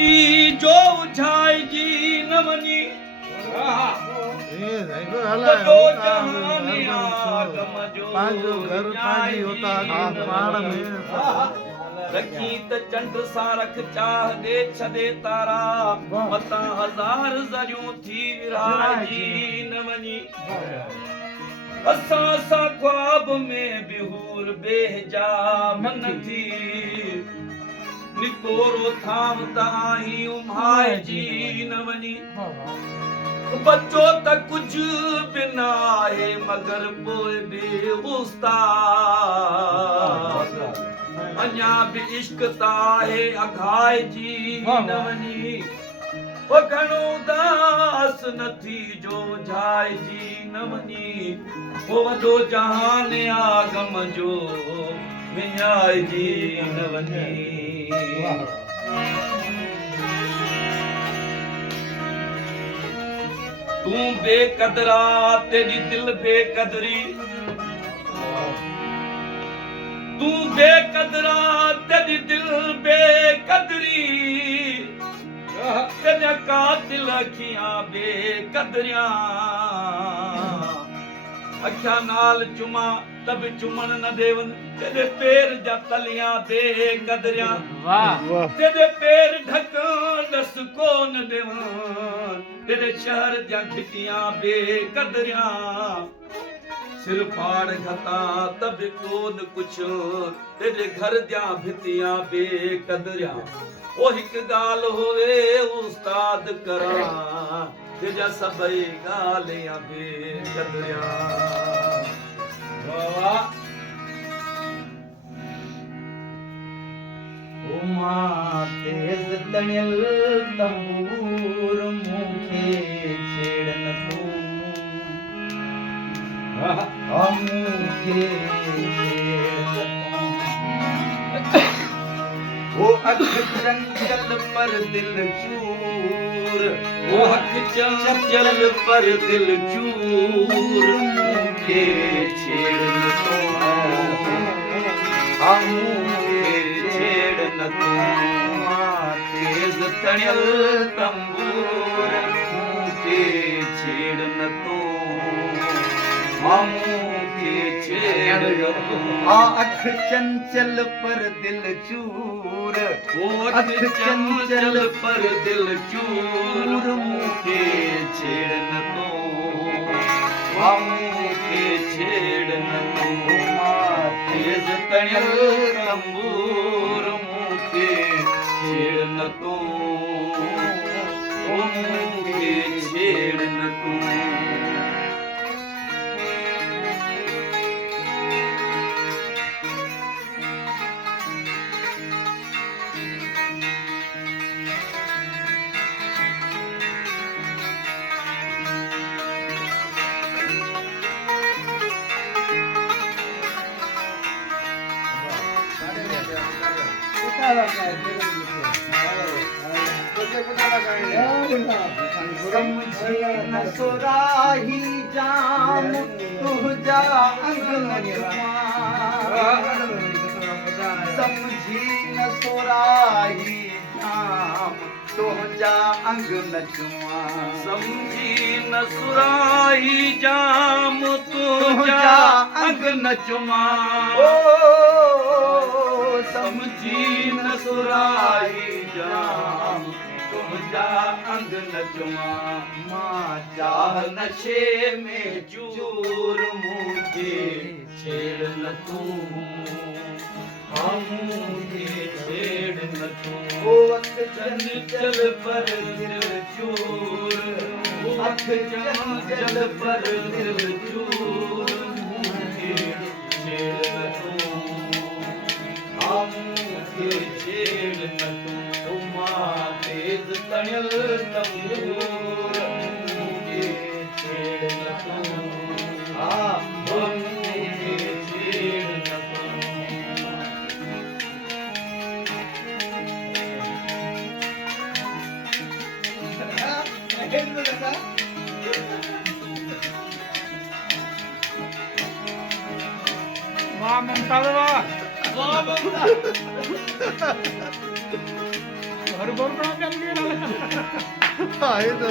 नथी जो उछाइजी न वञी वॾो जहान आगम जो पंहिंजो घर पंहिंजी होता पाण में रखी त चंड सां रख चाह दे छॾे तारा मतां हज़ार ज़रियूं थी विराइजी न वञी असां सां ख्वाब में बिहूर बेजा मन थी निकोरो थाम ताही उम्हाइजी न वञी बच्चो त कुछ भी न आहे मगर पोइ बि उस्ताद अञा बि इश्क त आहे अघाइजी न वञी ओ घणो उदास नथी जो झाइजी न वञी ओ वॾो जहान आगम जो विञाइजी न वञी तूं बेकदरा तेरी दिल बेकदरी तूं बेकदरा तेरी दिल बेकदरी तेरे कातिल अखियां बेकदरियां अखियां नाल चुमा तब चुमन न देवन तेरे पैर जा तलियां बेकदरियां तेरे पैर ढकन दस को न देवन तेरे शहर जा घिटियां बेकदरियां सिर फाड़ घता तब कोन कुछ तेरे घर जा भितियां बेकदरियां ओ हिक गाल होवे उस्ताद करा तेजा सबई गालियां बेकदरियां वाह उमा तेज तणियल तंबूर मुखे छेड़न तू मुखे छेड़न तू वो अख चंचल पर दिल चूर वो अख चंचल पर दिल चूर मुखे छेड़न तू छेड़न तू तेज तणियल तंबूर मुखे छेड़न तू मुखे छेड़न तू अख चंचल पर दिल चूर अख चंचल पर दिल चूर मुखे छेड़न तू मुखे छेड़न तू तेज तणियल तंबूर मुखे छेड़न तू मुखे छेड़न तू समझी न सुराही जाम तुझा अंग न समझी न सुराही जाम तुझा अंग न समझी न सुराही जाम तुझा अंग न चुमा समझी न सुराही जाम तुझा अंग न चुमा मां चाह नशे में चूर मुझे छेड़न तू मुझे छेड़न तू अख चंचल पर दिल चूर अख चंचल पर दिल चूर मुझे छेड़न तू मुझे छेड़न तू तेज तणियल तंबूर मुझे छेड़न तू मुझे छेड़न तू वाह ममता वाह वाह ममता घर हाँ ये तो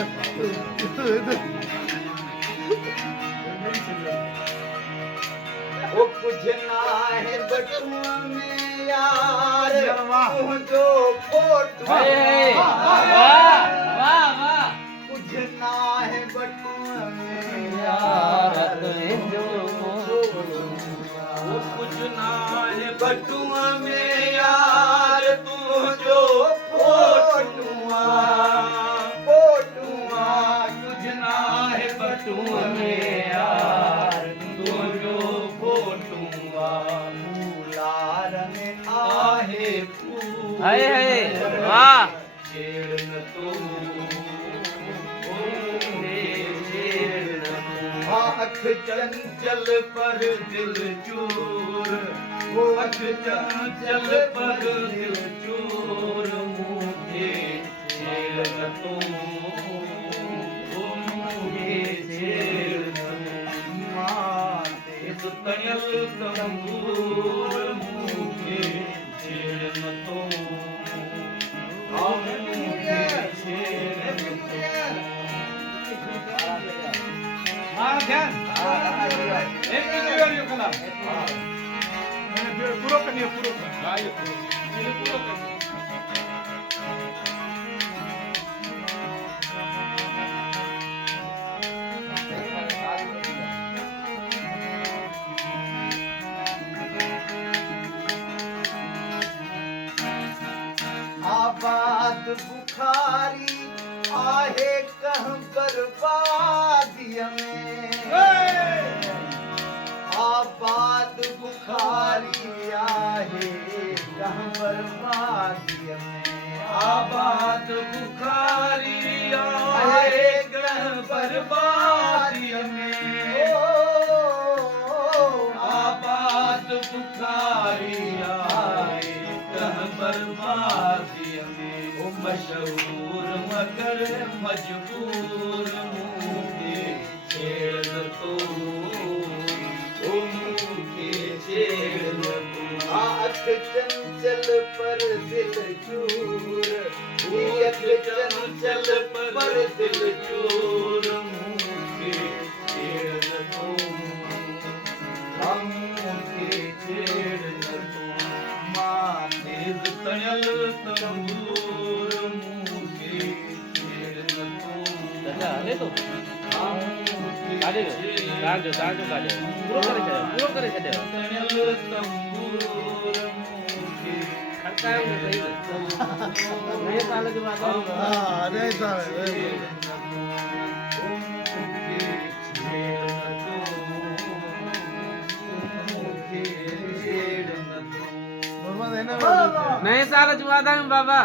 वो कुछ ना है बटुआ में यार जो फोटो कुछ ना है बटुआ में यार जो वो कुछ ना है बटुआ में यार तू जो फोटुआ फोटुआ कुछ ना है बटुआ में यार तू जो फोटुआ फूलार में आहे फूल हाय हाय वाह छेड़ न तू आँख चंचल पर दिल चूर वो अख चंचल पर दिल चूर मुझे छेड़ न तू मुझे छेड़ न माते इस तयल तंबूर मुझे छेड़ न तू मुझे छेड़ न तू हाँ ध्यान एक मिनट और ये कला पूरा करनी है पूरा कर हाँ ये पूरा करनी आबाद बुखारी आहे कहाँ बर्बादी में आबाद बुखारी आहे कहाँ बर्बादी में आबाद बुखारी आए ग्रह बर्बादी में आबाद बुखारी आए ग्रह बर्बादी में वो मशहूर मगर मजबूर मुझे छेड़ तो ओ मुझे छेड़ तो आँख चंचल पर दिल चूर आँख चंचल पर दिल चोर मुझे छेड़ न तो हम मुझे छेड़ न तो माथे तयल तंबूर मुझे छेड़ न तो दादा ले तो हम मुझे गाड़ी लो गाड़ी गाड़ी पूरा करे छे तयल तंबूर मुझे खड़का है सही नहीं साल के बाद हाँ नहीं साहब छेड़ न तो नॉर्मल है ना नहीं साल के बाद बाबा